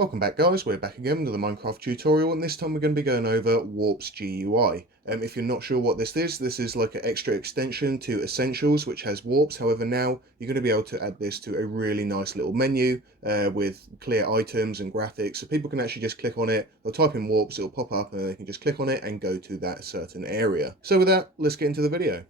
Welcome back guys, we're back again with the Minecraft tutorial, and this time we're going to be going over Warps GUI. If you're not sure what this is like an extra extension to Essentials which has Warps. However, now you're going to be able to add this to a really nice little menu with clear items and graphics, so people can actually just click on it, they'll type in Warps, it'll pop up and they can just click on it and go to that certain area. So with that, let's get into the video.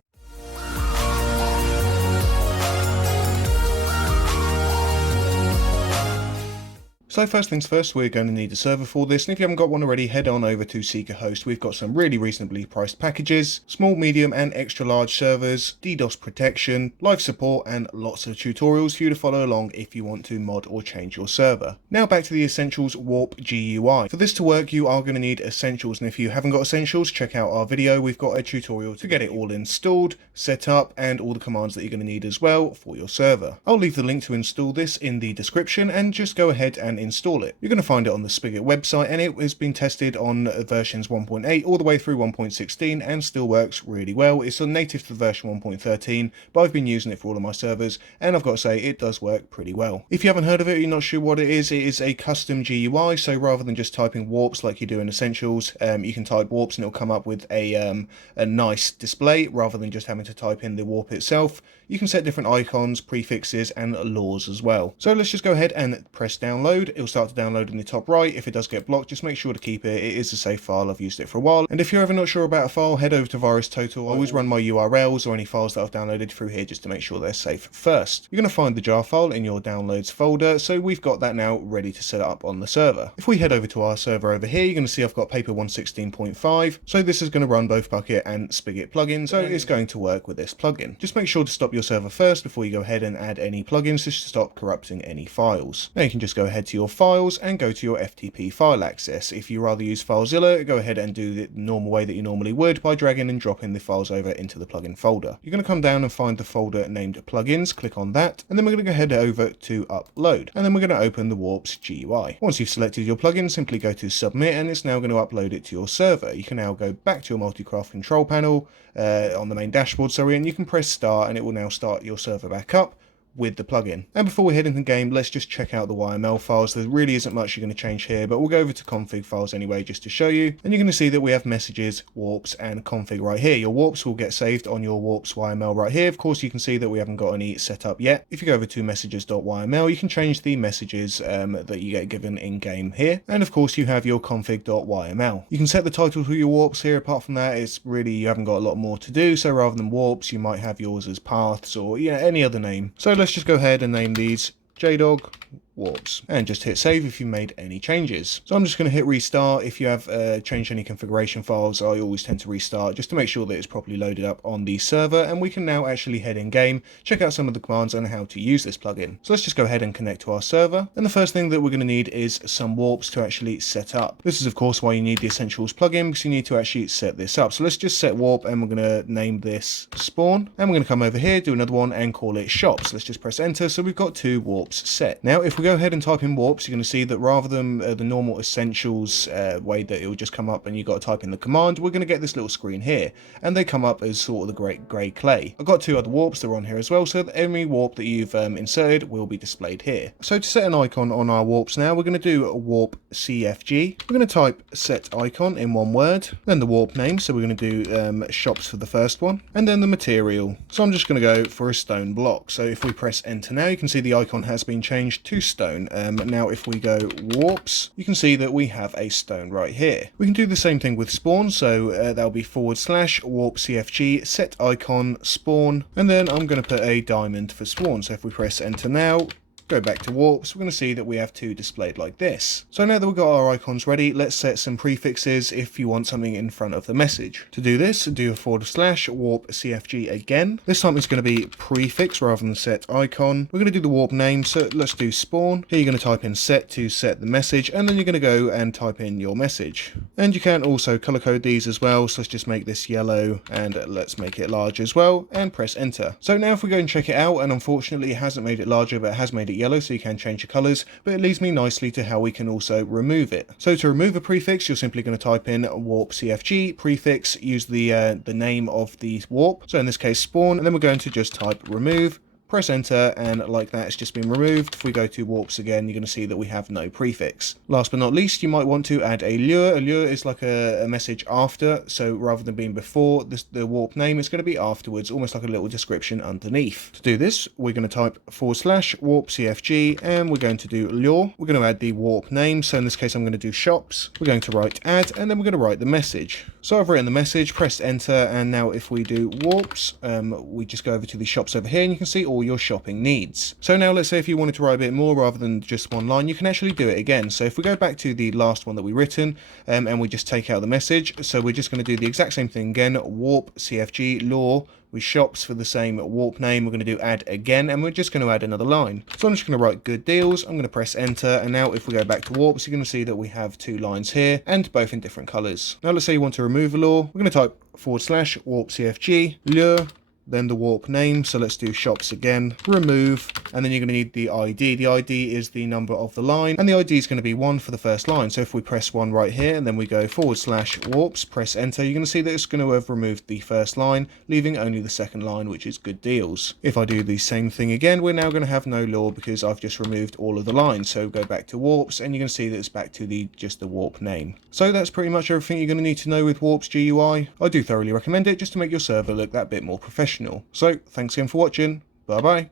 So first things first, we're going to need a server for this, and if you haven't got one already, head on over to SeekaHost. We've got some really reasonably priced packages, small, medium and extra large servers, DDoS protection, live support and lots of tutorials for you to follow along if you want to mod or change your server. Now back to the Essentials Warp GUI. For this to work, you are going to need Essentials, and if you haven't got Essentials, check out our video. We've got a tutorial to get it all installed, set up and all the commands that you're going to need as well for your server. I'll leave the link to install this in the description, and just go ahead and install it. You're going to find it on the Spigot website, and it has been tested on versions 1.8 all the way through 1.16 and still works really well. It's native to version 1.13, but I've been using it for all of my servers and I've got to say it does work pretty well. If you haven't heard of it, you're not sure what it is a custom GUI. So rather than just typing Warps like you do in Essentials, you can type Warps and it'll come up with a nice display rather than just having to type in the warp itself. You can set different icons, prefixes and laws as well. So let's just go ahead and press download. It'll start to download in the top right. If it does get blocked, just make sure to keep it. It is a safe file. I've used it for a while. And if you're ever not sure about a file, head over to VirusTotal. I always run my URLs or any files that I've downloaded through here just to make sure they're safe first. You're going to find the jar file in your downloads folder. So we've got that now ready to set up on the server. If we head over to our server over here, you're going to see I've got paper 116.5. So this is going to run both Bucket and Spigot plugins. So it's going to work with this plugin. Just make sure to stop your server first before you go ahead and add any plugins, just to stop corrupting any files. Now you can just go ahead to your files and go to your FTP file access. If you rather use FileZilla, go ahead and do the normal way that you normally would by dragging and dropping the files over into the plugin folder. You're going to come down and find the folder named plugins, click on that, and then we're going to go ahead over to upload, and then we're going to open the Warps GUI. Once you've selected your plugin, simply go to submit, and it's now going to upload it to your server. You can now go back to your multi-craft control panel on the main dashboard, and you can press start and it will now start your server back up with the plugin. And before we head into the game, let's just check out the YML files. There really isn't much you're going to change here, but we'll go over to config files anyway just to show you. And you're going to see that we have messages, warps and config right here. Your warps will get saved on your warps YML right here. Of course, you can see that we haven't got any set up yet. If you go over to messages.yml, you can change the messages that you get given in game here. And of course, you have your config.yml. You can set the title to your warps here. Apart from that, it's really, you haven't got a lot more to do. So rather than warps, you might have yours as paths or any other name. So let's just go ahead and name these JDog Warps and just hit save if you made any changes. So I'm just going to hit restart. If you have changed any configuration files, I always tend to restart just to make sure that it's properly loaded up on the server, and we can now actually head in game, check out some of the commands and how to use this plugin. So let's just go ahead and connect to our server, and the first thing that we're going to need is some warps to actually set up. This is of course why you need the Essentials plugin, because you need to actually set this up. So let's just set warp, and we're going to name this spawn, and we're going to come over here, do another one and call it shops. Let's just press enter. So we've got 2 warps set. Now if we go ahead and type in warps, you're going to see that rather than the normal Essentials way that it will just come up and you've got to type in the command, we're going to get this little screen here, and they come up as sort of the great grey clay. I've got 2 other warps that are on here as well, so that every warp that you've inserted will be displayed here. So to set an icon on our warps now, we're going to do a warp CFG. We're going to type set icon in one word, then the warp name, so we're going to do shops for the first one, and then the material. So I'm just going to go for a stone block. So if we press enter now, you can see the icon has been changed to stone. Now if we go warps, you can see that we have a stone right here. We can do the same thing with spawn, so that'll be / warp CFG set icon spawn, and then I'm going to put a diamond for spawn. So if we press enter now, go back to warps, we're going to see that we have 2 displayed like this. So now that we've got our icons ready, let's set some prefixes if you want something in front of the message. To do this, do a / warp CFG again. This time it's going to be prefix rather than set icon. We're going to do the warp name, so let's do spawn. Here you're going to type in set to set the message, and then you're going to go and type in your message. And you can also color code these as well, so let's just make this yellow and let's make it large as well and press enter. So now if we go and check it out, and unfortunately it hasn't made it larger, but it has made it yellow, so you can change the colors, but it leads me nicely to how we can also remove it. So to remove a prefix, you're simply going to type in warp CFG prefix, use the name of the warp, so in this case spawn, and then we're going to just type remove press enter, and like that, it's just been removed. If we go to Warps again, you're going to see that we have no prefix. Last but not least, you might want to add a lure. A lure is like a message after, so rather than being before the warp name, it's going to be afterwards, almost like a little description underneath. To do this, we're going to type /warp-cfg, and we're going to do lure. We're going to add the warp name, so in this case I'm going to do shops. We're going to write add, and then we're going to write the message. So I've written the message, pressed enter, and now if we do warps, we just go over to the shops over here, and you can see all your shopping needs. So now let's say if you wanted to write a bit more rather than just one line, you can actually do it again. So if we go back to the last one that we written, and we just take out the message, so we're just going to do the exact same thing again, warp cfg lure with shops for the same warp name. We're going to do add again, and we're just going to add another line. So I'm just going to write good deals. I'm going to press enter, and now if we go back to warps, you're going to see that we have two lines here, and both in different colors. Now let's say you want to remove a lure. We're going to type /warp-cfg lure, then the warp name, so let's do shops again, remove, and then you're going to need the ID. The ID is the number of the line, and the ID is going to be 1 for the first line. So if we press 1 right here, and then we go /warps, press enter, you're going to see that it's going to have removed the first line, leaving only the second line, which is good deals. If I do the same thing again, we're now going to have no lure because I've just removed all of the lines. So go back to warps, and you're going to see that it's back to just the warp name. So that's pretty much everything you're going to need to know with Warps GUI. I do thoroughly recommend it just to make your server look that bit more professional. So thanks again for watching. Bye bye.